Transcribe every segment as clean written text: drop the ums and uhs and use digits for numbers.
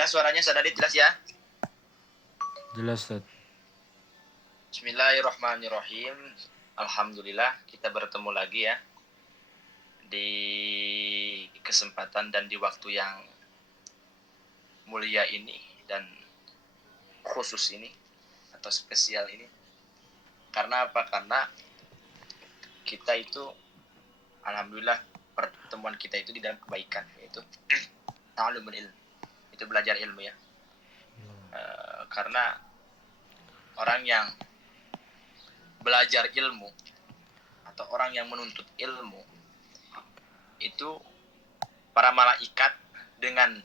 Jelas suaranya, Sadadit, jelas ya? Jelas, Ustaz. Bismillahirrahmanirrahim. Alhamdulillah kita bertemu lagi ya di kesempatan dan di waktu yang mulia ini dan khusus ini atau spesial ini. Karena apa? Karena kita itu alhamdulillah pertemuan kita itu di dalam kebaikan, yaitu ta'allumul ilm. Itu belajar ilmu ya. Karena orang yang belajar ilmu atau orang yang menuntut ilmu itu para malaikat dengan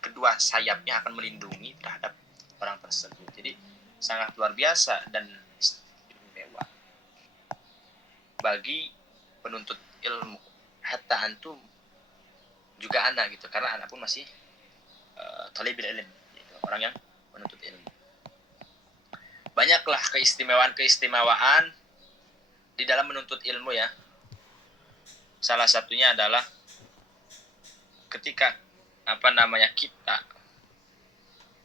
kedua sayapnya akan melindungi terhadap orang tersebut. Jadi sangat luar biasa dan istimewa bagi penuntut ilmu. Hatta antum juga anak gitu, karena anak pun masih talibul ilm, gitu, orang yang menuntut ilmu. Banyaklah keistimewaan di dalam menuntut ilmu ya. Salah satunya adalah ketika kita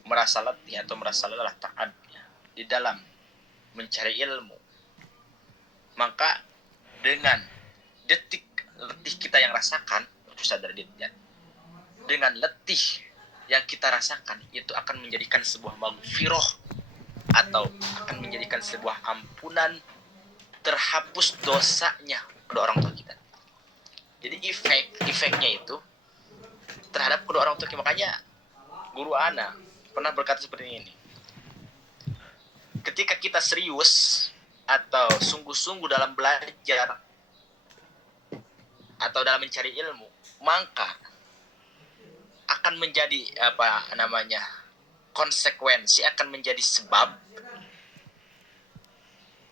merasa letih atau merasa lelah taat ya, di dalam mencari ilmu, maka dengan detik letih kita yang rasakan, sadar ya, dengan letih yang kita rasakan itu akan menjadikan sebuah maghfirah atau akan menjadikan sebuah ampunan, terhapus dosanya kedua orang tua kita. Jadi efeknya itu terhadap kedua orang tua kita. Makanya guru ana pernah berkata seperti ini, ketika kita serius atau sungguh-sungguh dalam belajar atau dalam mencari ilmu, maka akan menjadi konsekuensi, akan menjadi sebab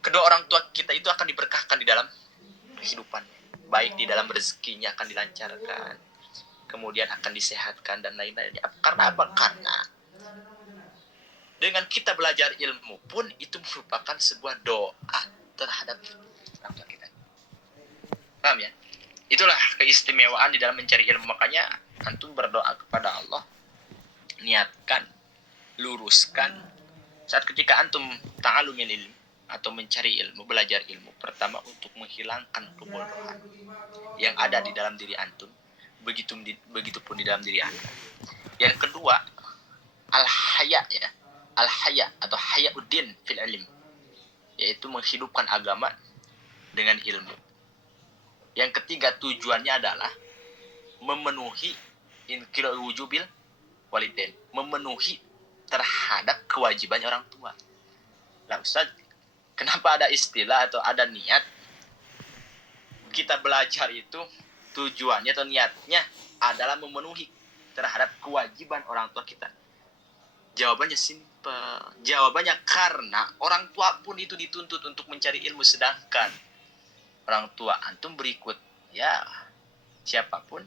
kedua orang tua kita itu akan diberkahkan di dalam kehidupan, baik di dalam rezekinya akan dilancarkan, kemudian akan disehatkan dan lain-lainnya. Karena apa? Karena dengan kita belajar ilmu pun itu merupakan sebuah doa terhadap orang tua kita. Paham ya? Itulah keistimewaan di dalam mencari ilmu. Makanya antum berdoa kepada Allah, niatkan, luruskan saat ketika antum ta'allumil ilm atau mencari ilmu, belajar ilmu, pertama untuk menghilangkan kebodohan yang ada di dalam diri antum, begitupun di dalam diri anda. Yang kedua, al-haya ya, al-haya atau hayauddin fil ilm, yaitu menghidupkan agama dengan ilmu. Yang ketiga, tujuannya adalah memenuhi inqira'ul wujubil walidain, memenuhi terhadap kewajiban orang tua. Nah Ustaz, kenapa ada istilah atau ada niat kita belajar itu tujuannya atau niatnya adalah memenuhi terhadap kewajiban orang tua kita? Jawabannya simpel. Jawabannya karena orang tua pun itu dituntut untuk mencari ilmu, sedangkan orang tua antum berikut ya siapapun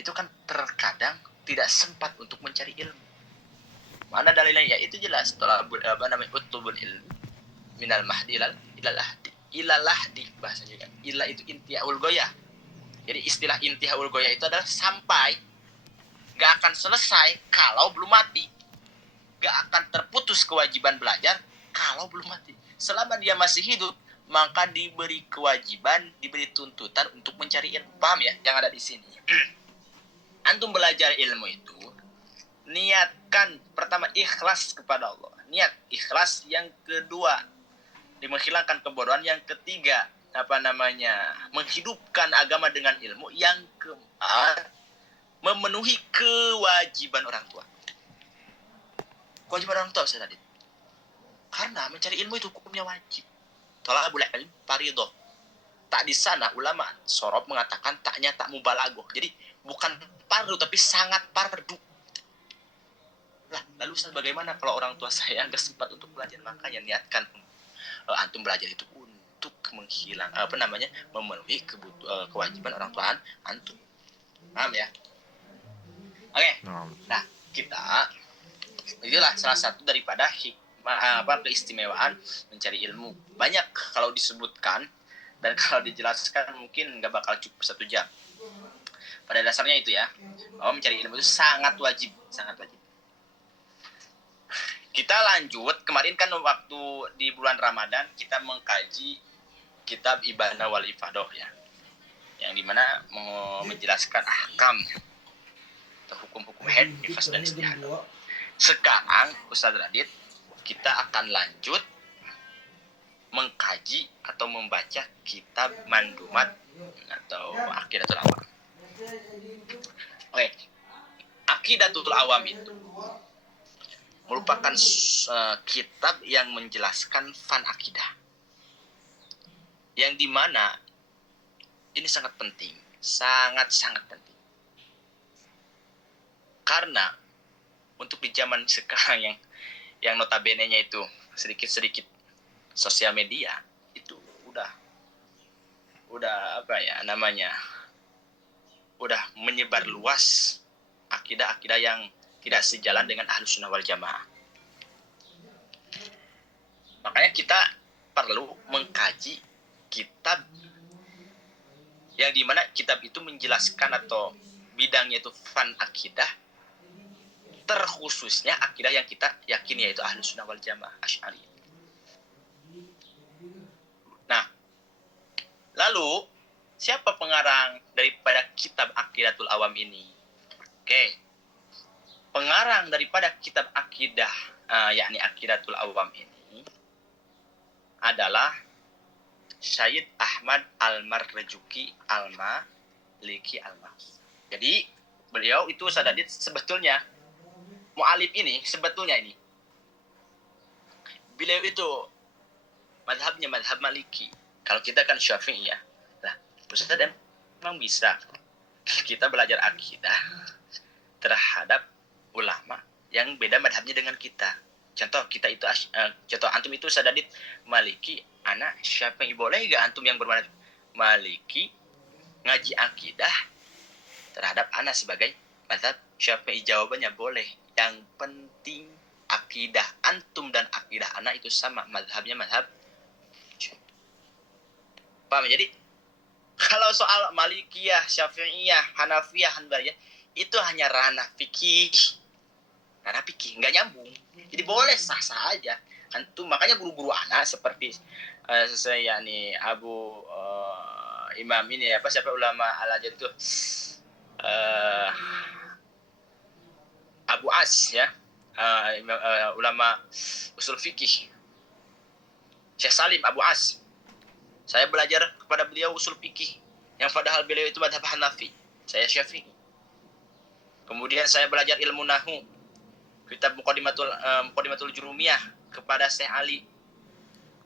itu kan terkadang tidak sempat untuk mencari ilmu. Mana dalilnya? Ya itu jelas, utlubul ilm minal mahdi ilal lahdi bahasanya kan. Illa itu intihaul goyah. Jadi istilah intihaul goyah itu adalah sampai, gak akan selesai kalau belum mati, gak akan terputus kewajiban belajar kalau belum mati. Selama dia masih hidup, maka diberi kewajiban, diberi tuntutan untuk mencari ilmu. Paham ya yang ada di sini? Antum belajar ilmu itu niatkan pertama ikhlas kepada Allah, niat ikhlas. Yang kedua, menghilangkan kebodohan. Yang ketiga, menghidupkan agama dengan ilmu. Yang keempat, memenuhi kewajiban orang tua. Kewajiban orang tua saya tadi. Karena mencari ilmu itu hukumnya wajib. Thalabul ilm fardhu. Tak di sana ulama sorop mengatakan taknya tak mubalaghah. Jadi bukan fardu tapi sangat fardu. Lah, lalu Ustaz, bagaimana kalau orang tua saya enggak sempat untuk belajar? Makanya niatkan antum belajar itu untuk memenuhi kewajiban orang tua antum. Paham ya? Oke. Nah, kita itulah salah satu daripada keistimewaan mencari ilmu. Banyak kalau disebutkan dan kalau dijelaskan mungkin nggak bakal cukup 1 jam. Pada dasarnya itu ya, bahwa mencari ilmu itu sangat wajib, sangat wajib. Kita lanjut, kemarin kan waktu di bulan Ramadan kita mengkaji kitab Ibanah wal Ifadah ya. Yang dimana menjelaskan ahkam atau hukum-hukum haid, nifas dan istihadah. Sekarang Ustaz Radit, kita akan lanjut mengkaji atau membaca kitab Mandumat atau Aqidatul Awam. Oke. Aqidatul Awam itu merupakan kitab yang menjelaskan fan akidah. Yang dimana ini sangat penting, sangat-sangat penting. Karena untuk di zaman sekarang yang notabene-nya itu sedikit-sedikit sosial media itu udah apa ya namanya? Udah menyebar luas akidah-akidah yang tidak sejalan dengan Ahlus Sunnah wal Jamaah. Makanya kita perlu mengkaji kitab yang dimana kitab itu menjelaskan atau bidangnya itu fan akidah, terkhususnya akidah yang kita yakini yaitu Ahlus Sunnah wal Jamaah Asy'ari. Nah, lalu siapa pengarang daripada kitab Aqidatul Awam ini? Oke. Pengarang daripada kitab akidah yakni Aqidatul Awam ini adalah Syed Ahmad Al-Marzuki Al-Maliki Al-Mahfuz. Jadi beliau itu sadadit sebetulnya mu'alif ini sebetulnya ini beliau itu madhabnya madhab Maliki. Kalau kita kan Syafi'i ya. Nah, Ustaz dan memang bisa kita belajar akidah terhadap ulama yang beda madhabnya dengan kita. Contoh kita itu contoh antum itu sadadit Maliki, anak Syafi'i, boleh gak antum yang bermadhab Maliki ngaji akidah terhadap anak sebagai madhab Syafi'i? Jawabannya boleh. Yang penting akidah antum dan akidah anak itu sama, madhabnya madhab. Paham? Jadi kalau soal Malikiyah, Syafi'iyah, Hanafiyah, Hanbaliyah itu hanya ranah fikih. Karena pikir nggak nyambung, jadi boleh sah-sah aja antum. Makanya guru-guru anak seperti saya nih Abu Imam ini apa siapa ulama al-Azhar itu Abu As ya, ulama usul fikih Syekh Salim Abu As. Saya belajar kepada beliau usul fikih yang padahal beliau itu madhab Hanafi, saya Syafi'i. Kemudian saya belajar ilmu nahu, kitab Muqaddimatul Jurumiyah kepada Syekh Ali.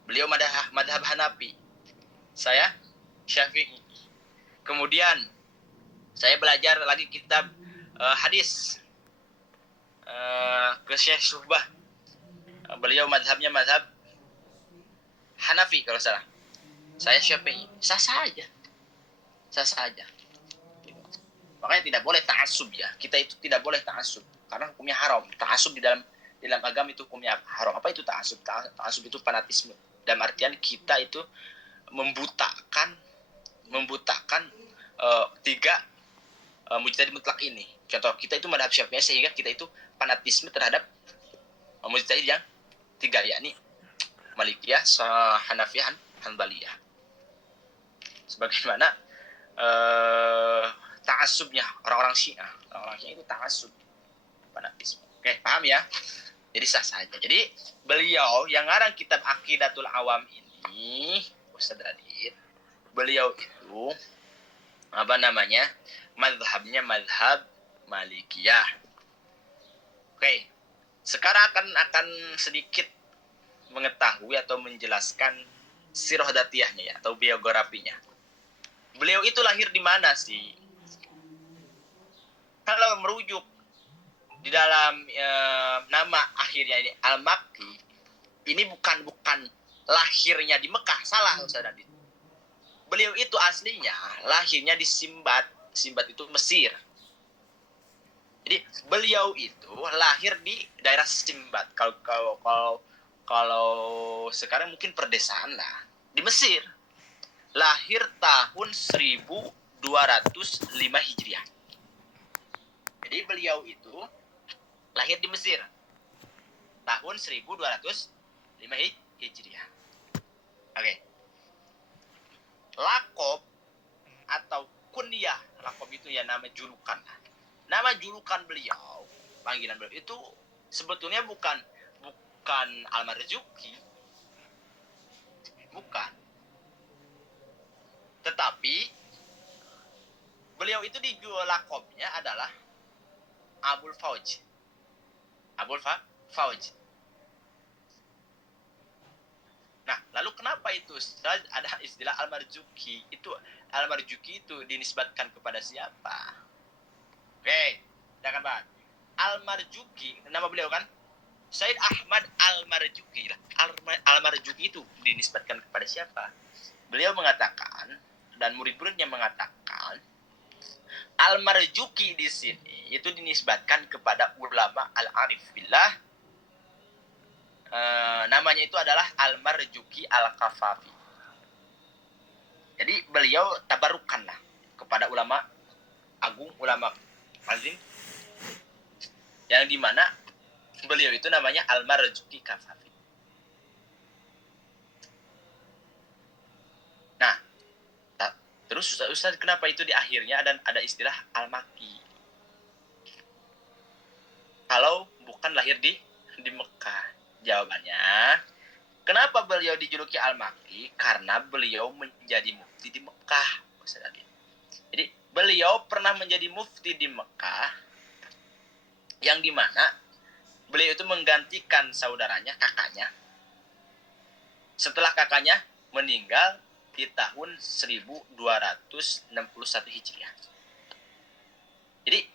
Beliau madhab Hanafi, saya Syafi'i. Kemudian saya belajar lagi kitab hadis ke Syekh Syuhbah. Beliau madhabnya madhab Hanafi kalau salah. Saya Syafi'i. Sah-sah aja. Sah-sah aja. Makanya tidak boleh ta'assub ya. Kita itu tidak boleh ta'assub karena hukumnya haram. Ta'assub di dalam agama itu hukumnya haram. Apa itu ta'assub? Ta'assub itu fanatisme. Dalam artian kita itu membutakan tiga mujtahid mutlak ini. Contoh kita itu madhab Syafi'i sehingga kita itu fanatisme terhadap mujtahid yang tiga, yakni Malikiyah, Hanafiyah, Hanbaliyah. Sebagaimana ta'assubnya orang-orang Syiah. Orang-orang Syiah itu ta'assub, fanatisme. Oke, paham ya? Jadi sah saja. Jadi beliau yang ngarang kitab Aqidatul Awam ini, Ustaz Radit, beliau itu madhabnya madhab Malikiyah. Oke, sekarang akan sedikit mengetahui atau menjelaskan sirah datiyahnya ya, atau biografinya. Beliau itu lahir di mana sih? Kalau merujuk di dalam nama akhirnya ini Al-Makki, ini bukan lahirnya di Mekah, salah Ustaz Radit. Beliau itu aslinya lahirnya di Simbat. Simbat itu Mesir. Jadi beliau itu lahir di daerah Simbat. Kalau sekarang mungkin perdesaan lah, di Mesir. Lahir tahun 1205 Hijriah. Jadi beliau itu lahir di Mesir. tahun 1205 Hijriah. Oke. Lakob atau kunyah, lakob itu ya nama julukan. Nama julukan beliau, panggilan beliau itu sebetulnya bukan Al-Marzuki. Bukan. Tetapi beliau itu dijual lakobnya adalah Abul Fauj. Abul Fauj. Nah, lalu kenapa itu ada istilah Al-Marzuki? Al-Marzuki itu dinisbatkan kepada siapa? Oke, silakan Pak. Al-Marzuki, nama beliau kan? Said Ahmad Al-Marzuki. Al-Marzuki itu dinisbatkan kepada siapa? Beliau mengatakan, dan murid-muridnya mengatakan, Al-Marzuki di sini itu dinisbatkan kepada ulama al-arif billah. Namanya itu adalah Al-Marzuki Al-Kafafi. Jadi beliau tabarukan lah kepada ulama agung, ulama azim, yang dimana beliau itu namanya Al-Marzuki Kafafi. Nah, terus Ustaz kenapa itu di akhirnya dan ada istilah Al-Maki? Kalau bukan lahir di Mekah. Jawabannya, kenapa beliau dijuluki Al-Maki? Karena beliau menjadi mufti di Mekah. Jadi beliau pernah menjadi mufti di Mekah, yang dimana beliau itu menggantikan saudaranya, kakaknya, setelah kakaknya meninggal di tahun 1261 Hijriah. Jadi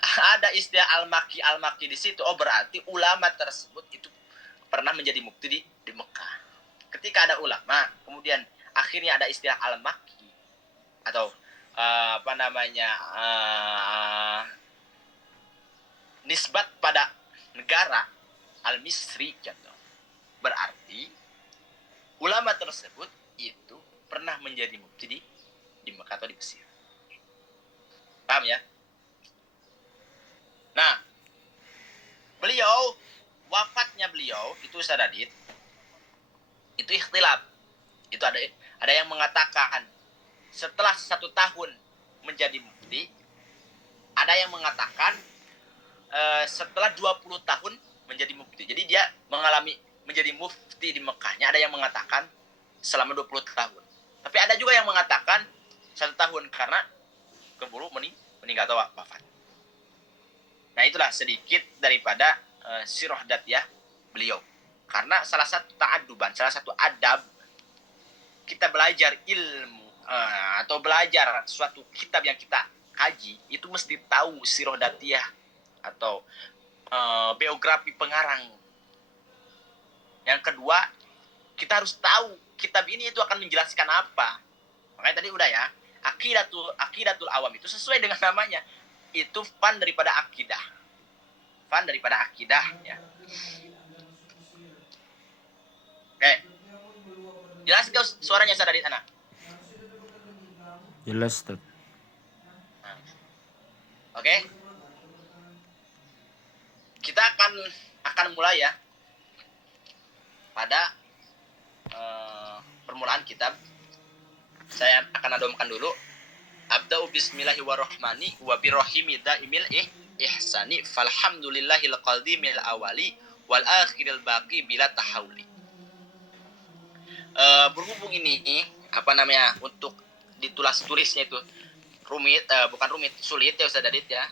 ada istilah Al-Maki di situ. Oh, berarti ulama tersebut itu pernah menjadi mufti di Mekah. Ketika ada ulama, kemudian akhirnya ada istilah Al-Maki atau nisbat pada negara Al-Misri contoh. Berarti ulama tersebut itu pernah menjadi mufti di Mekah atau di Mesir. Paham ya? Nah, wafatnya beliau itu Ustaz Adit, itu ikhtilaf. Itu ada yang mengatakan setelah 1 tahun menjadi mufti, ada yang mengatakan setelah 20 tahun menjadi mufti. Jadi dia mengalami menjadi mufti di Mekahnya, ada yang mengatakan selama 20 tahun. Tapi ada juga yang mengatakan 1 tahun karena keburu meninggal atau wafat. Nah, itulah sedikit daripada sirah datiyah beliau. Karena salah satu ta'aduban, salah satu adab kita belajar ilmu atau belajar suatu kitab yang kita kaji, itu mesti tahu sirah datiyah atau biografi pengarang. Yang kedua, kita harus tahu kitab ini itu akan menjelaskan apa. Makanya tadi udah ya, Aqidatul Awam itu sesuai dengan namanya. Itu fan daripada akidah. Fan daripada akidah ya. Oke. Jelas gak suaranya Sadari anak? Jelas, Ustaz. Oke. Kita akan mulai ya pada permulaan kitab. Saya akan adomkan dulu. Abda'u bismillahirrahmanirrahim wa birrahimi daimil ihsani falhamdulillahil qadimil awali wal akhiril baqi bila tahawli. Berhubung ini untuk tulisnya itu bukan rumit, sulit ya Ustaz Adit ya.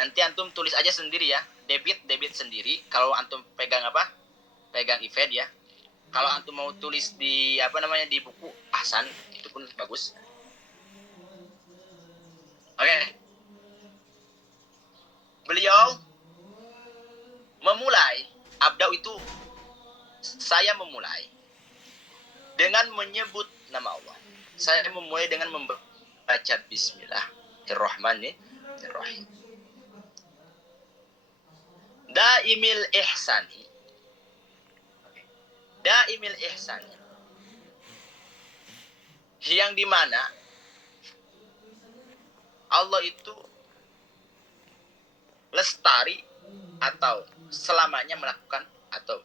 Nanti antum tulis aja sendiri ya, debit sendiri. Kalau antum pegang iPad ya. Kalau antum mau tulis di di buku ahsan, itu pun bagus. Oke. Beliau memulai abda'u itu, saya memulai dengan menyebut nama Allah. Saya memulai dengan membaca Bismillahirrahmanirrahim. Daimil ihsani. Daimil ihsani. Yang dimana Allah itu lestari atau selamanya melakukan atau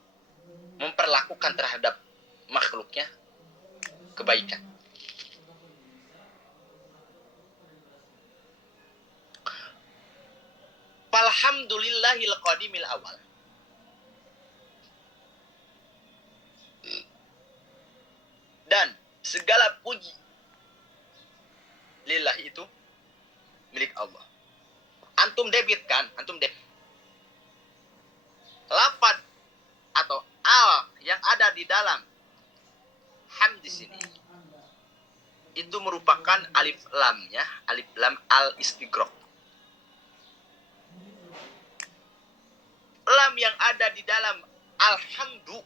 memperlakukan terhadap makhluknya kebaikan. Alhamdulillahil qadimil awal. Dan segala puji lillah itu milik Allah. Antum debitkan, lafaz atau al yang ada di dalam hamd di sini itu merupakan alif lamnya, alif lam al istighraq. Lam yang ada di dalam alhamdu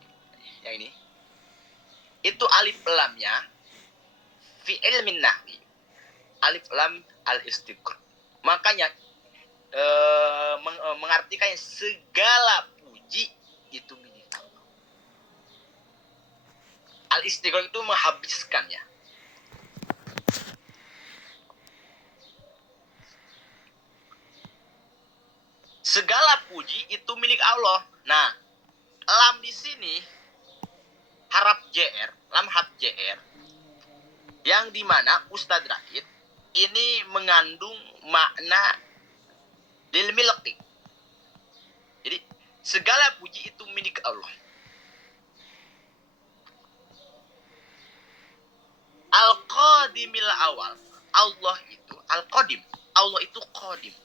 yang ini itu alif lamnya fi ilmin nahwi alif lam al istighraq. Makanya mengartikan segala puji itu milik Allah. Al istighraq itu menghabiskan ya. Segala puji itu milik Allah. Nah, lam di sini harap JR, lam harap JR yang dimana Ustadz Rahid ini mengandung makna lil milki. Jadi segala puji itu milik Allah. Al-Qadimil awal. Allah itu Al-Qadim. Allah itu Qadim.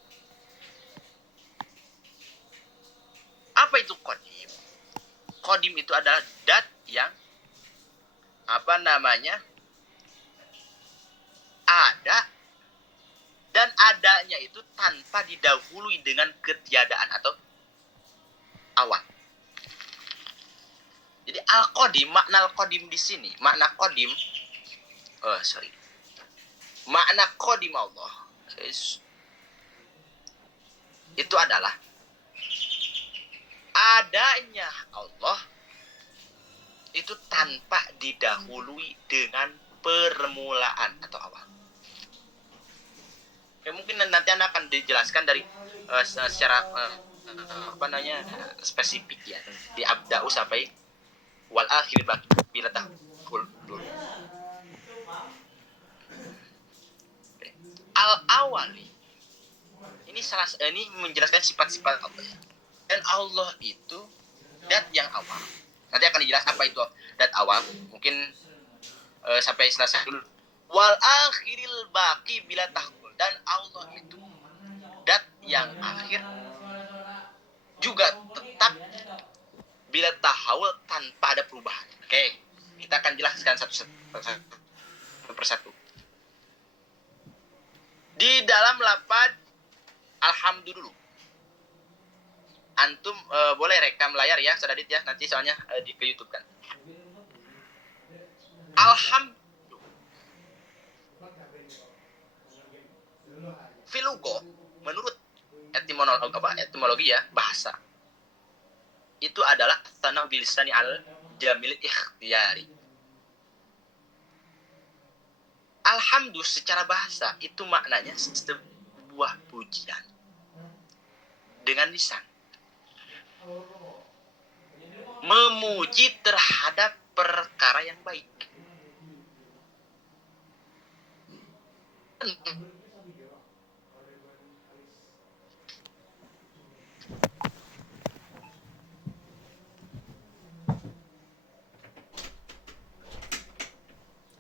Apa itu Qadim? Qadim itu adalah dat yang ada dan adanya itu tanpa didahului dengan ketiadaan atau awal. Jadi Al-Qadim, makna Al-Qadim di sini, makna Qadim makna Qadim Allah itu adalah adanya Allah itu tanpa didahului dengan permulaan atau awal. Oke, mungkin nanti Anda akan dijelaskan dari secara spesifik ya, di abda'u sampai wal akhir bila tahul dulu. Al-awali ini menjelaskan sifat-sifat Allah ya. Dan Allah itu dat yang awal. Nanti akan dijelas apa itu dat awal. Mungkin sampai selesai dulu. Wal akhiril baqi bila tahul. Dan Allah itu dat yang akhir juga tetap bila tahawul tanpa ada perubahan. Oke, kita akan jelaskan satu persatu. Di dalam lafaz alhamdulillah dulu. Antum boleh rekam layar ya, Sadadit ya, nanti soalnya di ke YouTube kan. Alhamdulillah. Filugo menurut etimologi ya, bahasa. Itu adalah tanah bilisani al jamil ikhtiyari. Alhamdulillah secara bahasa itu maknanya sebuah pujian dengan lisan. Memuji terhadap perkara yang baik.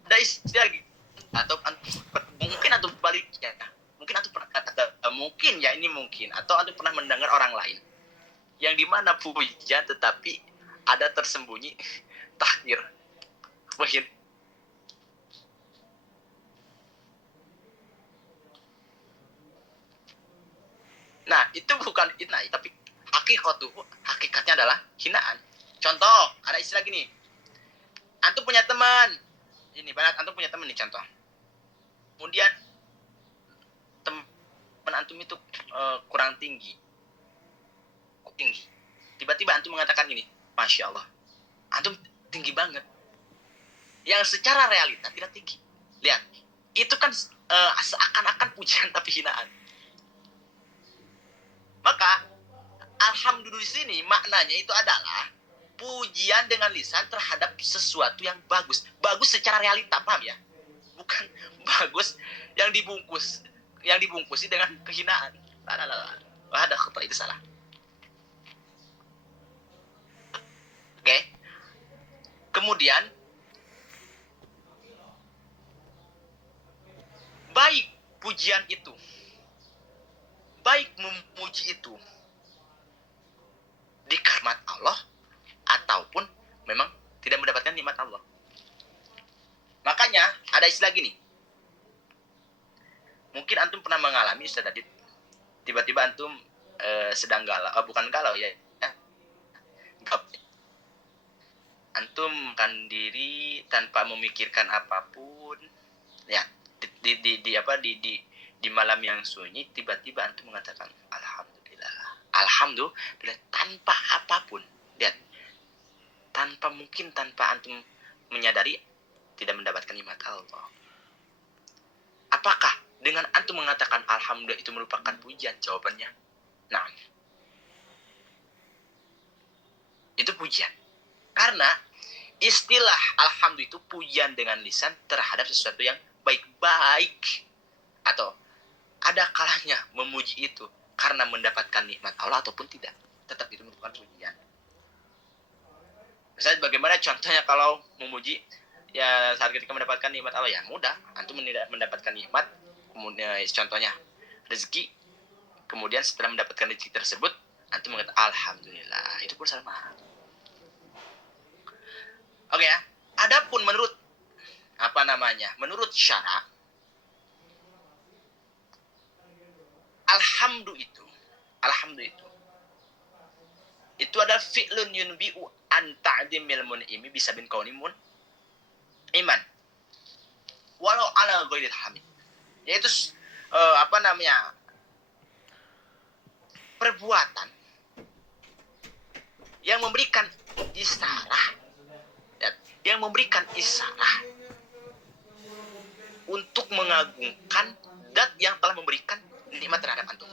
Ada istilah atau mungkin atau baliknya. Mungkin ya ini mungkin atau Anda pernah mendengar orang lain yang dimana pujian tetapi ada tersembunyi tahdir. Mungkin. Nah, itu bukan itna, tapi hakikatnya adalah hinaan. Contoh, ada istilah gini. Antum punya teman. Ini banyak antum punya teman nih contoh. Kemudian teman antum itu kurang tinggi. Tiba-tiba antum mengatakan gini, Masya Allah, antum tinggi banget. Yang secara realita tidak tinggi. Lihat, itu kan seakan-akan pujian tapi hinaan. Maka, alhamdulillah di sini maknanya itu adalah pujian dengan lisan terhadap sesuatu yang bagus. Bagus secara realita, paham ya? Bukan bagus yang dibungkusi dengan kehinaan. Wah, ada khata, itu salah. Oke. Kemudian baik pujian itu, baik memuji itu di nikmat Allah ataupun memang tidak mendapatkan nikmat Allah. Makanya ada istilah gini. Mungkin antum pernah mengalami, Ustaz Adit, tiba-tiba antum sedang galau, bukan galau ya, antum kan diri tanpa memikirkan apapun, ya, di malam yang sunyi tiba-tiba antum mengatakan alhamdulillah tanpa apapun, lihat, tanpa antum menyadari tidak mendapatkan nikmat Allah. Apakah dengan antum mengatakan alhamdulillah itu merupakan pujian? Jawabannya, nah, itu pujian. Karena istilah alhamdulillah itu pujian dengan lisan terhadap sesuatu yang baik-baik. Atau ada kalanya memuji itu karena mendapatkan nikmat Allah ataupun tidak. Tetap itu merupakan pujian. Misalnya bagaimana contohnya kalau memuji, ya saat ketika mendapatkan nikmat Allah, ya mudah. Antum mendapatkan nikmat, kemudian contohnya rezeki, kemudian setelah mendapatkan rezeki tersebut, antum mengatakan alhamdulillah. Itu pun sama. Oke ya. Adapun menurut menurut syara, alhamdulillah itu adalah fi'lun yunbi'u an ta'dimil mun'imi bisa bin kaunimun iman walau ala ghairil hamid, yaitu perbuatan yang memberikan isyarat untuk mengagungkan zat yang telah memberikan nikmat terhadap antum.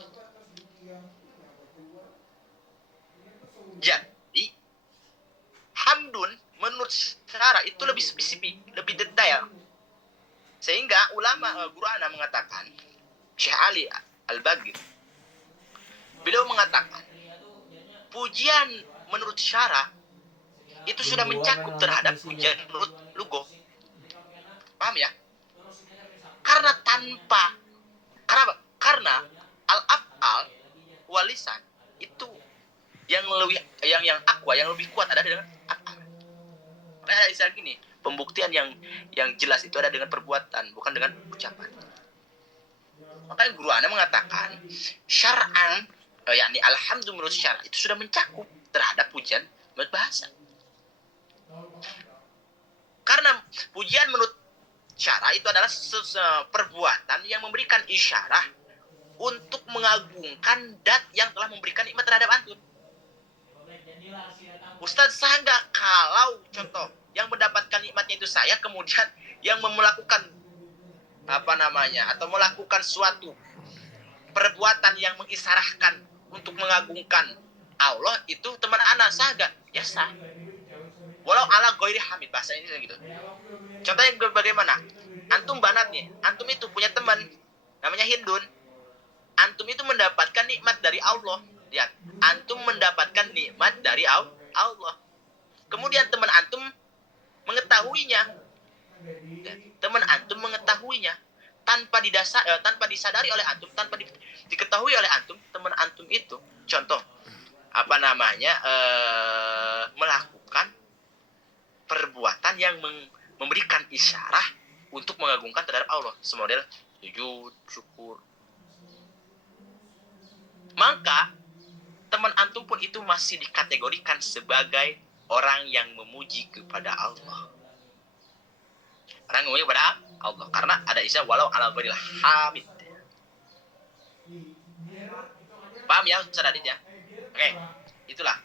Jadi hamdun menurut syara itu lebih spesifik, lebih detail. Sehingga ulama guru ana mengatakan, Syekh Ali Al-Bagir, beliau mengatakan pujian menurut syara itu sudah mencakup terhadap pujian menurut lugo. Paham ya? Karena al-af'al walisan itu yang lebih kuat ada dengan af'al. Makanya ada istilah gini, pembuktian yang jelas itu ada dengan perbuatan, bukan dengan ucapan. Makanya guru ana mengatakan syar'an, yakni alhamdulillah menurut syara itu sudah mencakup terhadap pujian menurut bahasa. Karena pujian menurut syara itu adalah perbuatan yang memberikan isyarah untuk mengagungkan zat yang telah memberikan nikmat terhadap antum. Ustaz, sah nggak kalau contoh yang mendapatkan nikmatnya itu saya, kemudian yang melakukan atau melakukan suatu perbuatan yang mengisarahkan untuk mengagungkan Allah itu teman anak, sah nggak? Ya sah. Walau ala ghairi hamid, bahasa ini gitu. Contohnya bagaimana? Antum banat nih, antum itu punya teman namanya Hindun. Antum itu mendapatkan nikmat dari Allah. Lihat, antum mendapatkan nikmat dari Allah. Kemudian teman antum mengetahuinya. Tanpa disadari oleh antum, tanpa diketahui oleh antum, teman antum itu contoh melakukan perbuatan yang memberikan isyarah untuk mengagungkan terhadap Allah, semodel sujud, syukur. Maka teman antum pun itu masih dikategorikan sebagai orang yang memuji kepada Allah. Orang memuji kepada Allah karena ada istilah walau ala ghairil hamid. Paham ya Ustaz Adit ya? Oke, itulah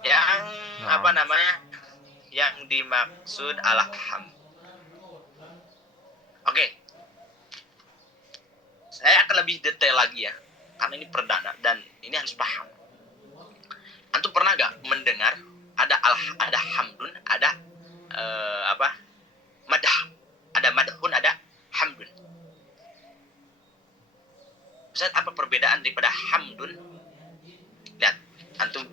yang yang dimaksud alham. Oke. Saya akan lebih detail lagi ya, karena ini perdana dan ini harus paham. Antum pernah gak mendengar ada hamdun, ada madah. Ada madhun, ada hamdun. Ustaz, apa perbedaan daripada hamdun? Lihat, antum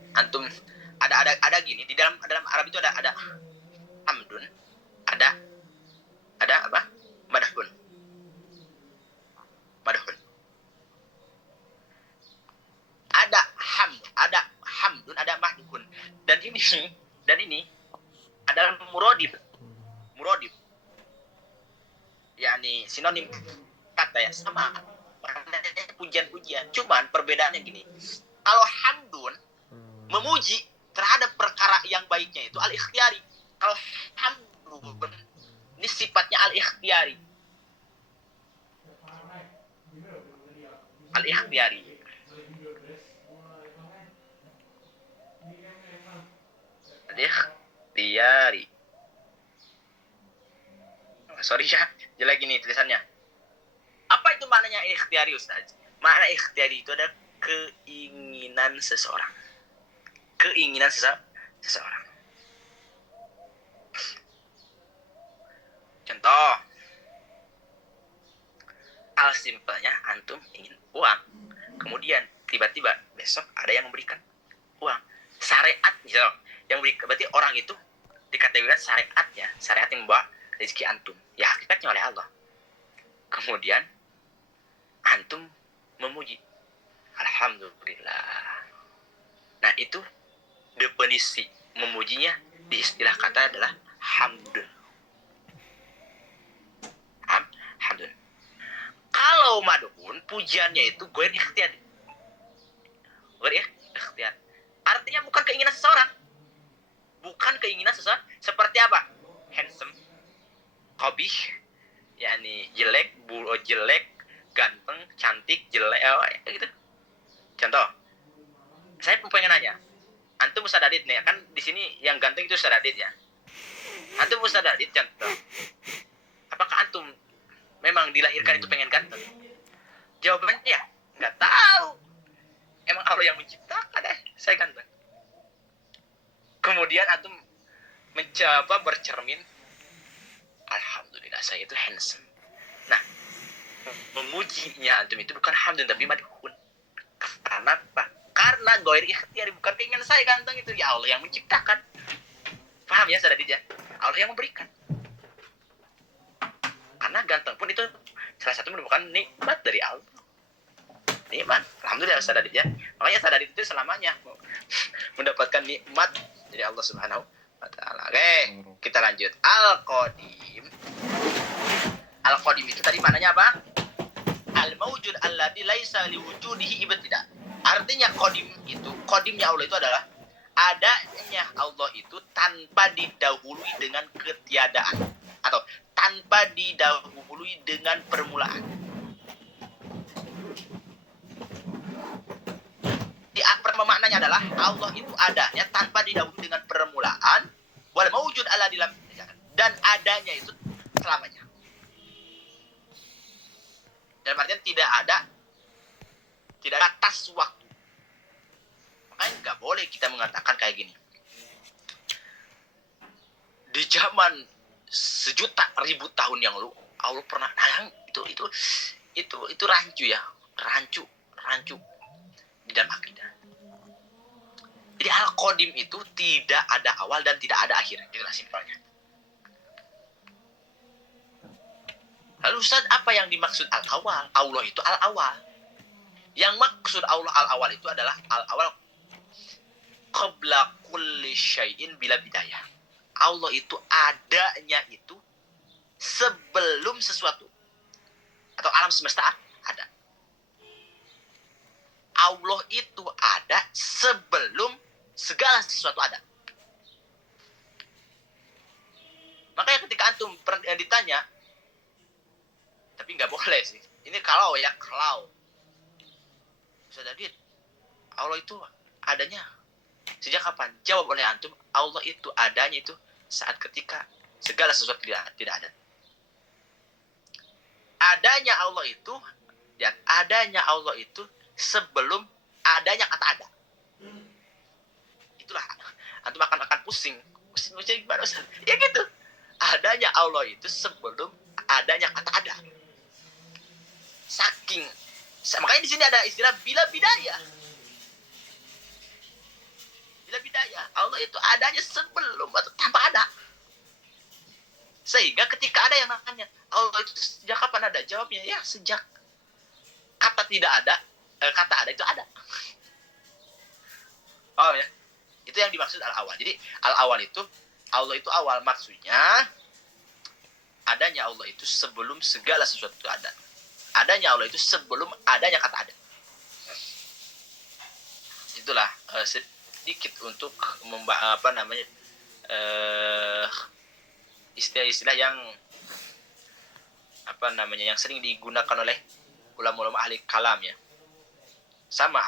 ada gini, di dalam Arab itu ada hamdun, ada apa? Madhun. Ada hamdun, ada madhun. Dan ini adalah muradif. Yani sinonim kata ya, sama. Pujian-pujian. Cuman perbedaannya gini. Kalau hamdun memuji terhadap perkara yang baiknya itu al-ikhtiyari. Kalau hamdun ini sifatnya al-ikhtiyari. Al-ikhtiyari. Al-ikhtiyari. Sorry ya, jelek ini tulisannya. Apa itu maknanya ikhtiyari, Ustaz? Makna ikhtiyari itu adalah keinginan seseorang. Keinginan seseorang. Contoh, hal simpelnya antum ingin uang, kemudian tiba-tiba besok ada yang memberikan uang. Syariat misalnya, yang beri, berarti orang itu dikategorikan syariatnya, syariat yang membawa rezeki antum. Ya hakikatnya oleh Allah. Kemudian antum memuji. Alhamdulillah. Nah itu definisi memujinya di istilah kata adalah hamdun. Hamdun. Kalau madhun, pujiannya itu goir ikhtiyar. Goir ikhtiyar. Artinya bukan keinginan seseorang. Bukan keinginan seseorang. Seperti apa? Handsome, qabih, yakni jelek, ganteng, cantik, jelek, gitu. Contoh, saya pengen nanya, antum Ustaz Adit nih, kan di sini yang ganteng itu Ustaz Adit ya. Antum Ustaz Adit, contoh, apakah antum memang dilahirkan itu pengen ganteng? Jawabannya ya, nggak tahu. Emang Allah yang menciptakan saya ganteng. Kemudian antum mencoba bercermin, alhamdulillah saya itu handsome. Nah, memujinya antum itu bukan hamdun tapi madhun. Karena apa? Karena goir ikhtiyari, bukan keinginan saya ganteng itu, ya Allah yang menciptakan. Paham ya Ustaz Adit ya? Allah yang memberikan. Karena ganteng pun itu salah satu merupakan nikmat dari Allah. Nikmat. Alhamdulillah Ustaz Adit ya. Makanya Ustaz Adit itu selamanya mendapatkan nikmat dari Allah Subhanahu wa taala. Oke, kita lanjut. Al-Qadim. Al-Qadim itu tadi maknanya apa? Al-mawjud alladzi laisa liwujudihi ibtida. Artinya qadim itu, qadimnya Allah itu adalah adanya Allah itu tanpa didahului dengan ketiadaan atau tanpa didahului dengan permulaan. Maknanya adalah Allah itu adanya tanpa didahului dengan permulaan, wal mawjud alladzi lam, dan adanya itu selamanya. Dalam artian tidak ada batas waktu. Makanya nggak boleh kita mengatakan kayak gini. Di zaman sejuta ribu tahun yang lalu, Allah pernah itu rancu ya, rancu di dalam akidah. Jadi Al-Qadim itu tidak ada awal dan tidak ada akhir, itulah simpelnya. Lalu Ustaz, apa yang dimaksud al-awal? Allah itu al-awal. Yang maksud Allah al-awal itu adalah al-awal qabla kulli syai'in bila bidayah. Allah itu adanya itu sebelum sesuatu. Atau alam semesta ada. Allah itu ada sebelum segala sesuatu ada. Makanya ketika antum ditanya, tapi nggak boleh sih. Ini kalau. Ustaz Adit, Allah itu adanya sejak kapan? Jawab oleh antum, Allah itu adanya itu saat ketika segala sesuatu tidak ada. Adanya Allah itu sebelum adanya kata ada. Itulah antum akan pusing. Pusing gimana Ustaz? Ya gitu. Adanya Allah itu sebelum adanya kata ada. Saking. Makanya di sini ada istilah bila bidayah. Bila bidayah, Allah itu adanya sebelum atau tanpa ada. Sehingga ketika ada yang namanya Allah itu sejak kapan ada? Jawabnya ya sejak kata tidak ada, kata ada itu ada. Oh ya, itu yang dimaksud al-awal. Jadi al-awal itu Allah itu awal, maksudnya adanya Allah itu sebelum segala sesuatu itu ada. Adanya Allah itu sebelum adanya kata ada. Itulah sedikit untuk istilah-istilah yang yang sering digunakan oleh ulama-ulama ahli kalam ya. Sama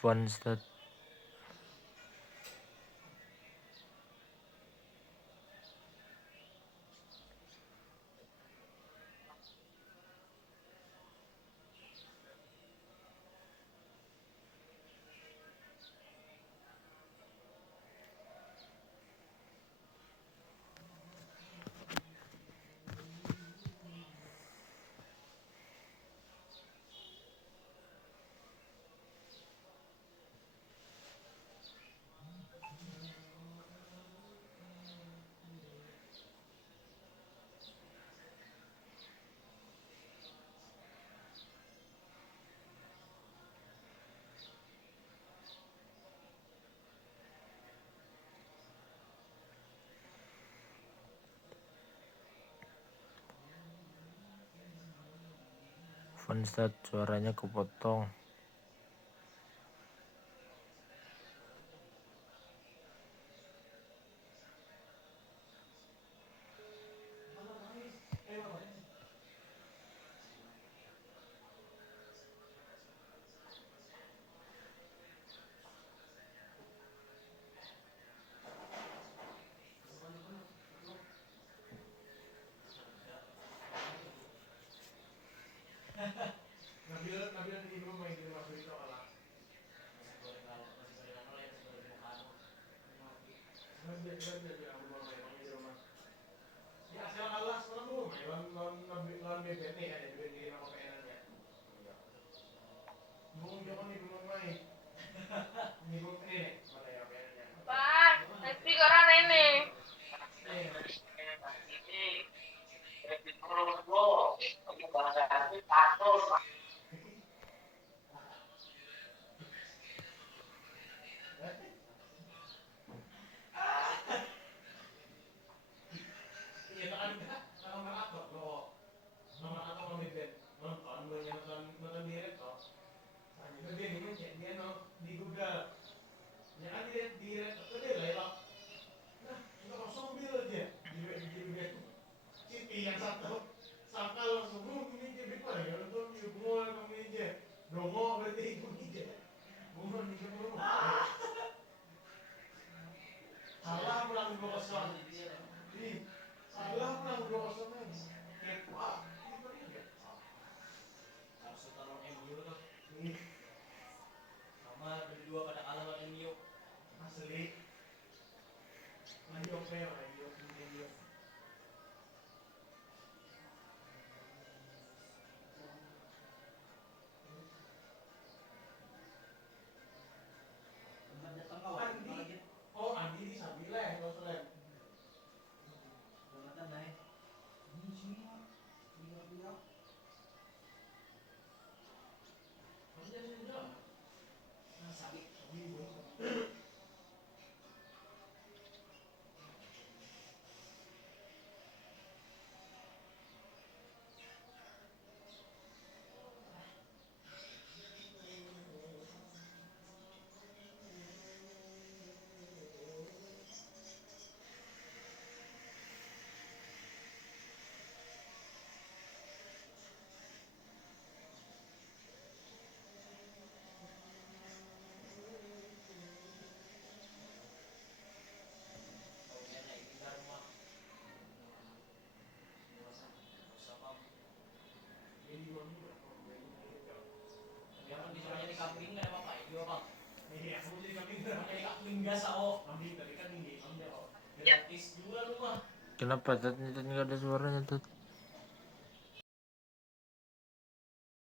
Fun Ustaz. Fun Ustaz, suaranya kepotong. Ya. Kenapa Tat? Ini nggak ada suaranya Tat.